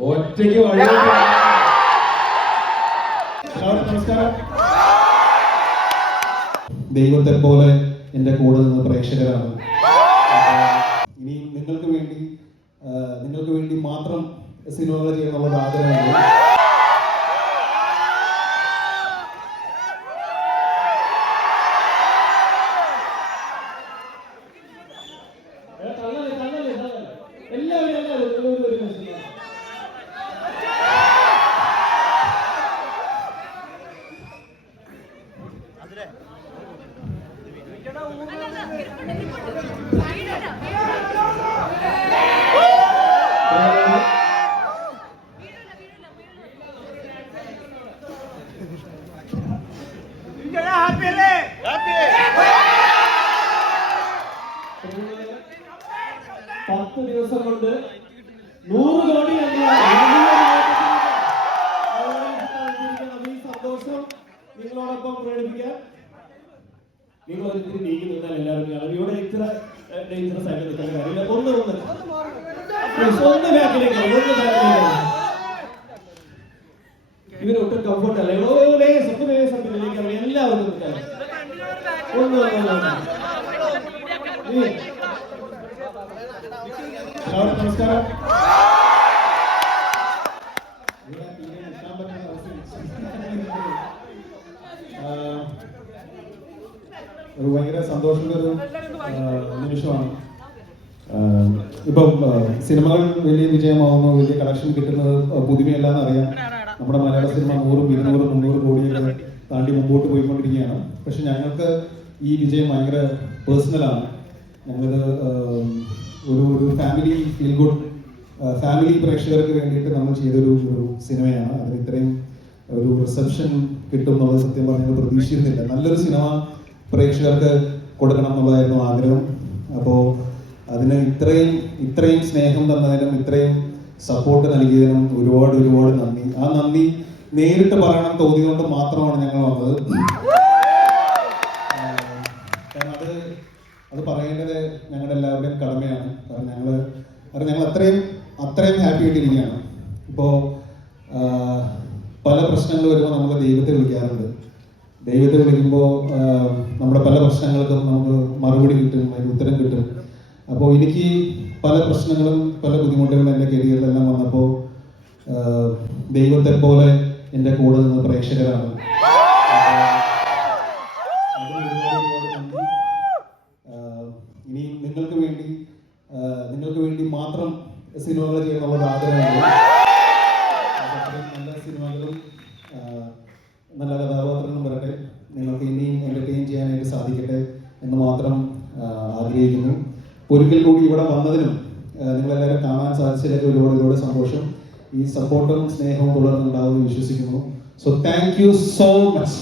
ഒറ്റയ്ക്ക് വഴി. നമസ്കാരം. ദൈവത്തെ പോലെ എൻ്റെ കൂടെ നിന്ന് പ്രേക്ഷകരാണ്. ഇനി നിങ്ങൾക്ക് വേണ്ടി മാത്രം സിനിമകൾ ചെയ്യണമെന്നുള്ള ആഗ്രഹമുണ്ട്. പത്ത് ദിവസം കൊണ്ട് 100 കോടി ഈ സന്തോഷം നിങ്ങളോടൊപ്പം പ്രകടിപ്പിക്കാൻ നിങ്ങൾ ഒരിത്തിരി നീക്കി നിന്നാൽ എല്ലാവരും കാണും. ഇവിടെ ഇത്ര ഡേഞ്ചറസ് ആയിട്ട് നിൽക്കുന്ന കാര്യമില്ല. ഒന്ന് ബാക്കിലേക്ക് ഇവരൊട്ടും കംഫർട്ട് അല്ല. സംഘത്തിലേക്ക് എല്ലാവർക്കും നിൽക്കാൻ നമസ്കാരം. ഒരു ഭയങ്കര സന്തോഷമുള്ള ഒരു നിമിഷമാണ്. ഇപ്പം സിനിമകൾ വലിയ വിജയമാവുന്നു, വലിയ കളക്ഷൻ കിട്ടുന്നത് പുതുമയല്ലാന്ന് അറിയാം. നമ്മുടെ മലയാള സിനിമ 100, 200, 300 കോടിയൊക്കെ താണ്ടി മുമ്പോട്ട് പോയിക്കൊണ്ടിരിക്കുകയാണ്. പക്ഷെ ഞങ്ങൾക്ക് ഈ വിജയം ഭയങ്കര പേഴ്സണലാണ്. ഞങ്ങൾ ഒരു ഫാമിലി ഫീൽ ഗുഡ് ഫാമിലി പ്രേക്ഷകർക്ക് വേണ്ടിയിട്ട് നമ്മൾ ചെയ്തൊരു സിനിമയാണ്. അതിന് ഇത്രയും ഒരു റിസപ്ഷൻ കിട്ടും എന്നുള്ളത് സത്യം പറഞ്ഞാൽ പ്രതീക്ഷിക്കുന്നില്ല. നല്ലൊരു സിനിമ പ്രേക്ഷകർക്ക് കൊടുക്കണം എന്നുള്ളതായിരുന്നു ആഗ്രഹം. അപ്പോൾ അതിന് ഇത്രയും സ്നേഹം തന്നതിനും ഇത്രയും സപ്പോർട്ട് നൽകിയതിനും ഒരുപാട് നന്ദി. ആ നന്ദി നേരിട്ട് പറയണം തോന്നിയതുകൊണ്ട് മാത്രമാണ് ഞങ്ങൾ വന്നത്. കാരണം അത് പറയേണ്ടത് ഞങ്ങളുടെ എല്ലാവരുടെയും കടമയാണ്. കാരണം ഞങ്ങൾ അത്രയും ഹാപ്പി ആയിട്ടിരിക്കുകയാണ്. ഇപ്പോൾ പല പ്രശ്നങ്ങൾ വരുമ്പോൾ നമ്മൾ ദൈവത്തെ വിളിക്കാറുണ്ട്. ദൈവത്തെ വിളിക്കുമ്പോൾ നമ്മുടെ പല പ്രശ്നങ്ങൾക്കും നമുക്ക് മറുപടി കിട്ടും, അതിന് ഉത്തരം കിട്ടും. അപ്പോൾ എനിക്ക് പല പ്രശ്നങ്ങളും പല ബുദ്ധിമുട്ടുകളും എൻ്റെ കരിയറിലെല്ലാം വന്നപ്പോൾ ദൈവത്തെ പോലെ എൻ്റെ കൂടെ നിന്ന് പ്രേക്ഷകരാണ്. ഇനി നിങ്ങൾക്ക് വേണ്ടി മാത്രം സിനിമകൾ ചെയ്യണമെന്നുള്ള ആഗ്രഹമുണ്ട്. നല്ല സിനിമകളും നല്ല കഥാപാത്രങ്ങളും വരട്ടെ, നിങ്ങൾക്ക് ഇനിയും എൻ്റർടൈൻ ചെയ്യാനായിട്ട് സാധിക്കട്ടെ എന്ന് മാത്രം ആഗ്രഹിക്കുന്നു. ഒരിക്കൽ കൂടി ഇവിടെ വന്നതിനും നിങ്ങളെല്ലാവരും കാണാൻ സാധിച്ചതിലേക്ക് ഒരുപാട് സന്തോഷം. ഈ സപ്പോർട്ടും സ്നേഹവും തുടർന്നുണ്ടാവുമെന്ന് വിശ്വസിക്കുന്നു. So thank you so much.